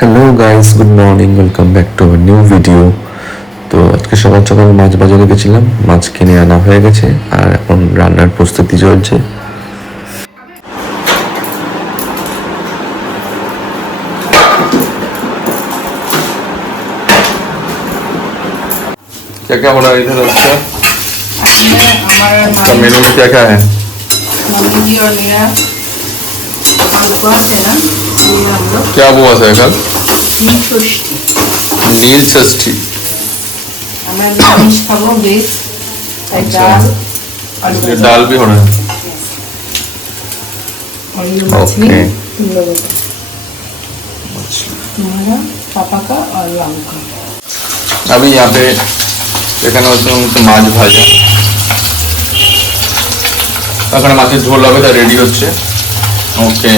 Hello guys, good morning, welcome back to our new video. তো আজকে সকাল সকাল মাছ বাজারে গেছিলাম, মাছ কিনে আনা হয়ে গেছে আর এখন রান্নার প্রস্তুতি চলছে। क्या क्या बना इधर अच्छा? इसका मेनू में क्या क्या है? मूंगी और मेरा उपवास है ना, इसलिए हम लोग क्या उपवास है कल? नील षष्ठी। नील षष्ठी। আমরা নিরামিষ খাবো, ভেজ, ডাল, আলু ये ভাজা, दाल भी होना है। और ये मछली ओके। तुम लोगों का, तुम्हारा पापा का और रामू का। अभी यहाँ पे এখানে হচ্ছে মাছ ভাজা, এখানে মাছের ঝোল হবে, তা রেডি হচ্ছে। ওকে,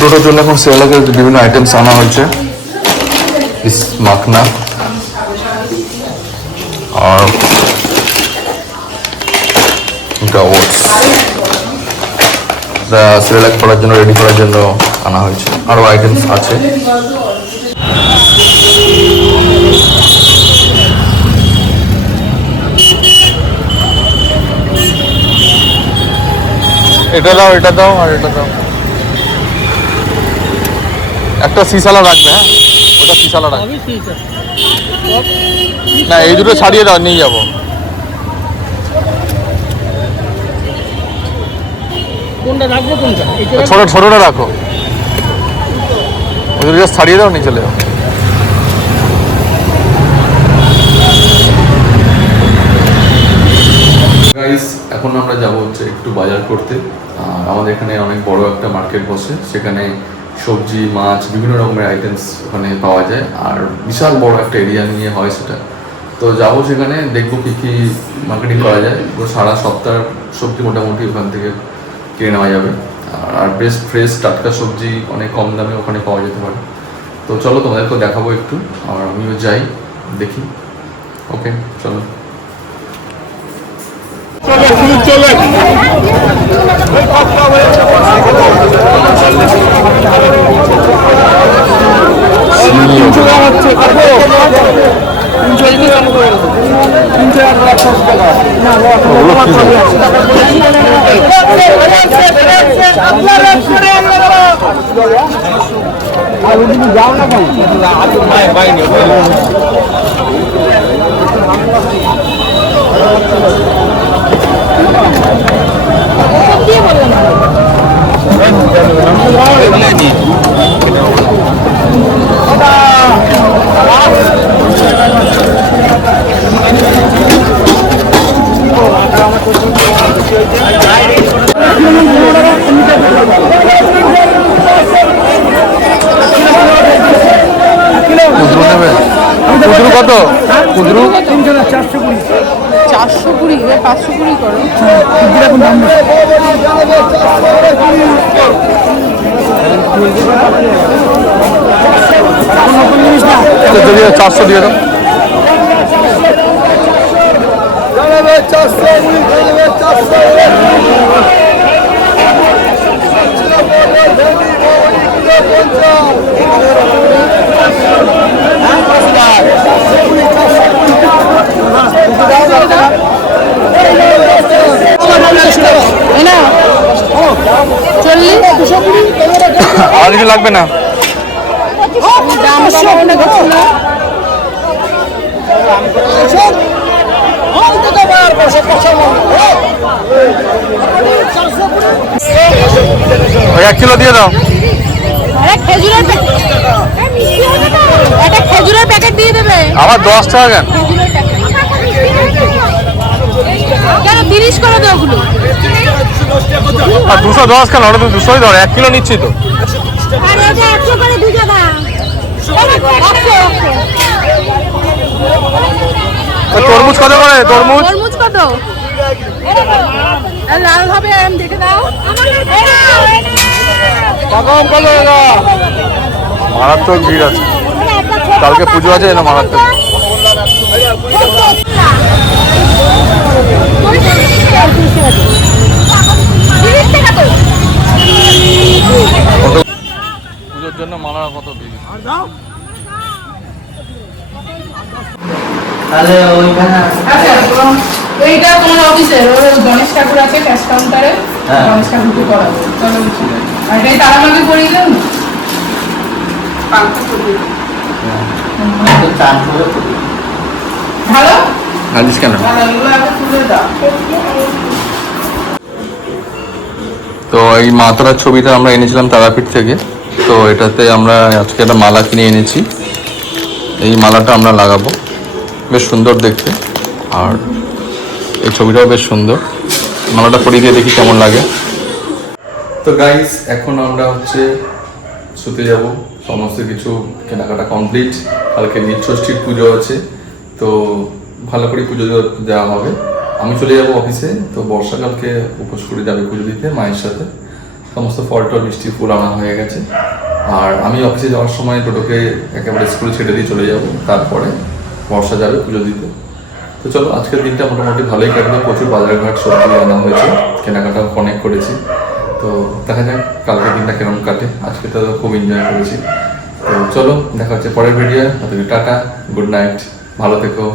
দুটোর জন্য এখন সেলাকে বিভিন্ন আইটেমস আনা হচ্ছে। মাখনা আর ওটস সেলাক করার জন্য, রেডি করার জন্য আনা হয়েছে। আরও আইটেমস আছে। এটা দাও, এটা দাও, আর এটা দাও। একটা সিসালা রাখবে, হ্যাঁ ওটা সিসালা রাখবে। না এই দুটো ছাড়িয়ে দাও, নিয়ে যাবো। কোনটা রাখবো, কোনটা? ছোট ছোটটা রাখো, ওই দুটো ছাড়িয়ে দাও, নিয়ে চলে যাও। গাইস, এখন আমরা যাবো হচ্ছে একটু বাজার করতে। আমাদের এখানে অনেক বড় একটা মার্কেট বসে, সেখানে সবজি, মাছ, বিভিন্ন রকমের আইটেমস ওখানে পাওয়া যায়, আর বিশাল বড় একটা এরিয়া নিয়ে হয় সেটা। তো যাবো সেখানে, দেখবো কী কী মার্কেটিং করা যায়। সারা সপ্তাহ সবজি মোটামুটি ওখান থেকে কিনে নেওয়া যাবে, আর বেশ ফ্রেশ টাটকা সবজি অনেক কম দামে ওখানে পাওয়া যেতে পারে। তো চলো, তোমাদেরকেও দেখাবো একটু, আর আমিও যাই, দেখি। ওকে, চলো। যাও না ভাই, কুদরু কত? কুদরু 420, 420, 520 করো। যদি 400 দিয়ে দাও। আর কিছু লাগবে না। ওই 1 কিলো দিয়ে দাও। খেজুরের প্যাকেট দিয়ে দেবে। আমার 10 টাকা কেন? কেন 30 করে দাও ওগুলো? আর 210 কেন? ওটা তো 200ই ধর, 1 কিলো নিচ্ছি তো। আরে এটা 100 করে দুটো দাও। তরমুজ কত করে? তরমুজ কত? লাল হবে, দেখে দাও। মারাত্মক ভিড় আছে, কালকে পুজো আছে, না মারাত্মক। টাকা তো মালা কত বেশি। তাহলে ওইখানে আচ্ছা তো এইটা তোমার অফিসের ওর গণেশ ঠাকুর আছে ক্যাশ কাউন্টারে, হ্যাঁ। গণেশ ঠাকুরকে করাবো। চলো আর এটাই তারা আমাকে করিয়ে দেন না? পাঁচটা করিয়ে দাও। তো চান করে করি। ভালো আনিস কেন? ভালো, এগুলো আগে তুলে দাও। তো এই মা তারার ছবিটা আমরা এনেছিলাম তারাপীঠ থেকে। তো এটাতে আমরা আজকে একটা মালা কিনে এনেছি। এই মালাটা আমরা লাগাবো, বেশ সুন্দর দেখতে। আর এই ছবিটাও বেশ সুন্দর। মালাটা পরিয়ে দিয়ে দেখি কেমন লাগে। তো গাইস এখন আমরা হচ্ছে শুতে যাব। সমস্ত কিছু কেনাকাটা কমপ্লিট। কালকে নীলষষ্ঠীর পুজো আছে, তো ভালো করে পুজো দেওয়া হবে। আমি চলে যাব অফিসে। তো বর্ষাকালকে উপোস করে যাবে পুজো দিতে মায়ের সাথে। সমস্ত ফল টল মিষ্টি ফুল আনা হয়ে গেছে। আর আমি অফিসে যাওয়ার সময় টোটোকে একেবারে স্কুলে ছেড়ে দিয়ে চলে যাব। তারপরে বর্ষা যাবে পুজো দিতে। তো চলো আজকের দিনটা মোটামুটি ভালোই কাটলো। প্রচুর বাজারঘাট সবজি আনা হয়েছে, কেনাকাটা অনেক করেছি। তো দেখা যাক কালকের দিনটা কেমন কাটে। আজকে তো খুব এনজয় করেছি। তো চলো দেখা হচ্ছে পরের ভিডিও। টাটা, গুড নাইট, ভালো থেকো।